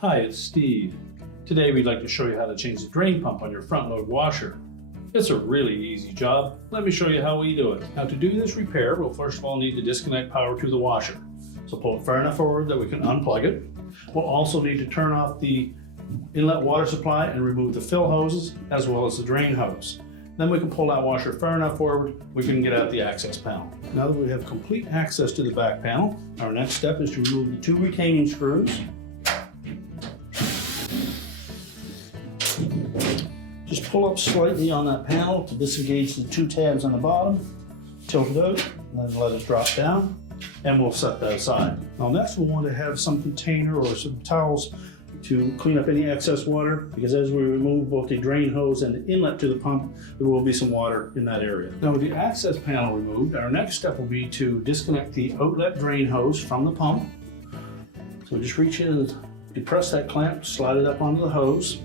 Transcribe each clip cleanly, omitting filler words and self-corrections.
Hi, it's Steve. Today we'd like to show you how to change the drain pump on your front load washer. It's a really easy job. Let me show you how we do it. Now to do this repair, we'll first of all need to disconnect power to the washer. So pull it far enough forward that we can unplug it. We'll also need to turn off the inlet water supply and remove the fill hoses as well as the drain hose. Then we can pull that washer far enough forward, we can get out the access panel. Now that we have complete access to the back panel, our next step is to remove the two retaining screws. Just pull up slightly on that panel to disengage the two tabs on the bottom, tilt it out, and then let it drop down, and we'll set that aside. Now next we'll want to have some container or some towels to clean up any excess water, because as we remove both the drain hose and the inlet to the pump, there will be some water in that area. Now with the access panel removed, our next step will be to disconnect the outlet drain hose from the pump. So just reach in and depress that clamp, slide it up onto the hose,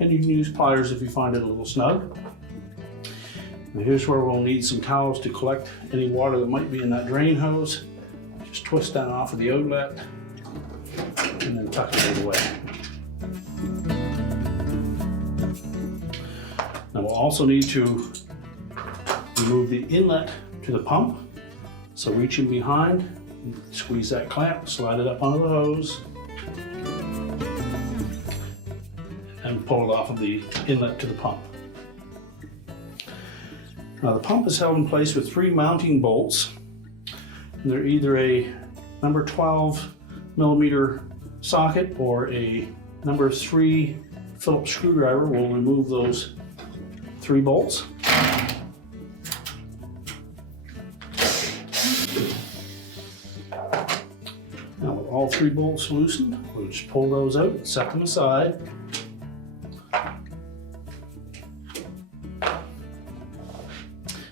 and you can use pliers if you find it a little snug. Now here's where we'll need some towels to collect any water that might be in that drain hose. Just twist that off of the outlet and then tuck it away. Now we'll also need to remove the inlet to the pump. So reach in behind, squeeze that clamp, slide it up onto the hose, and pull it off of the inlet to the pump. Now the pump is held in place with three mounting bolts. And they're either a number 12 millimeter socket or a number 3 Phillips screwdriver. We'll remove those 3 bolts. Now with all 3 bolts loosened, we'll just pull those out and set them aside.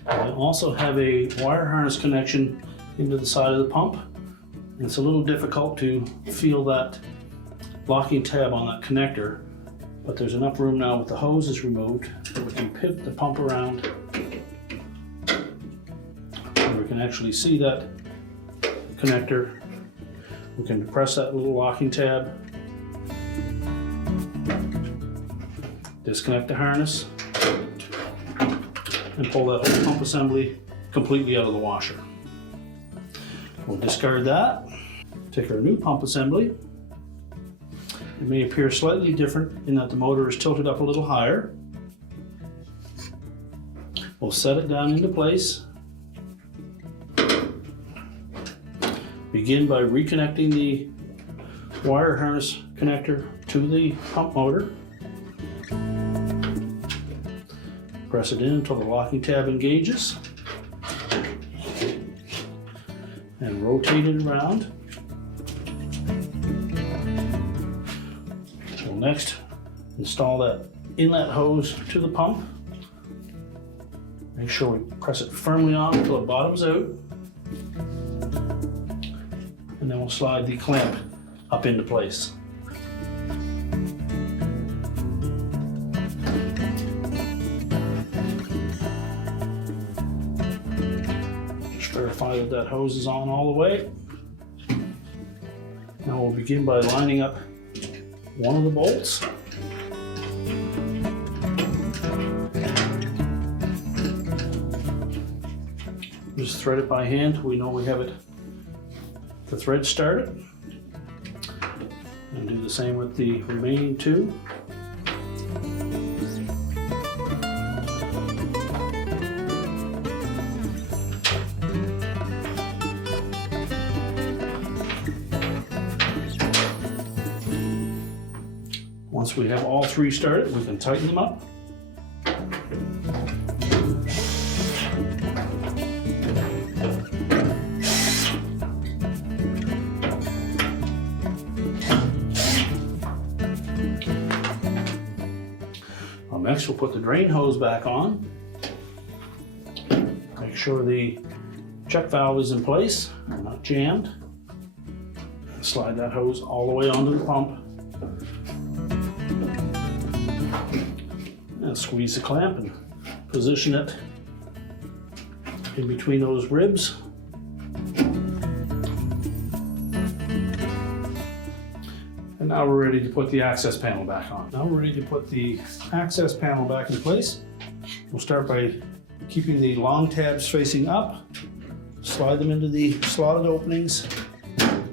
We also have a wire harness connection into the side of the pump. It's a little difficult to feel that locking tab on that connector, but there's enough room now with the hoses removed that we can pivot the pump around and we can actually see that connector. We can depress that little locking tab, disconnect the harness, and pull that whole pump assembly completely out of the washer. We'll discard that, take our new pump assembly. It may appear slightly different in that the motor is tilted up a little higher. We'll set it down into place. Begin by reconnecting the wire harness connector to the pump motor. Press it in until the locking tab engages. And rotate it around. We'll next install that inlet hose to the pump. Make sure we press it firmly on until it bottoms out. And then we'll slide the clamp up into place. Verify that that hose is on all the way. Now we'll begin by lining up one of the bolts. Just thread it by hand. We know we have the thread started. And do the same with the remaining 2. Once we have all 3 started, we can tighten them up. Well, next we'll put the drain hose back on. Make sure the check valve is in place, not jammed. Slide that hose all the way onto the pump. And squeeze the clamp and position it in between those ribs. Now we're ready to put the access panel back on. Now we're ready to put the access panel back in place. We'll start by keeping the long tabs facing up, slide them into the slotted openings,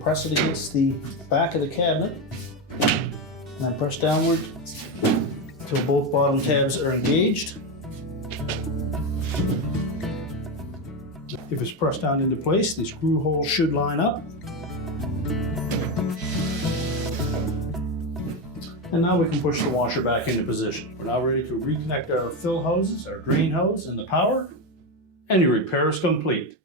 press it against the back of the cabinet, and then press downward until both bottom tabs are engaged. If it's pressed down into place, the screw holes should line up. And now we can push the washer back into position. We're now ready to reconnect our fill hoses, our drain hose, and the power, and your repair is complete.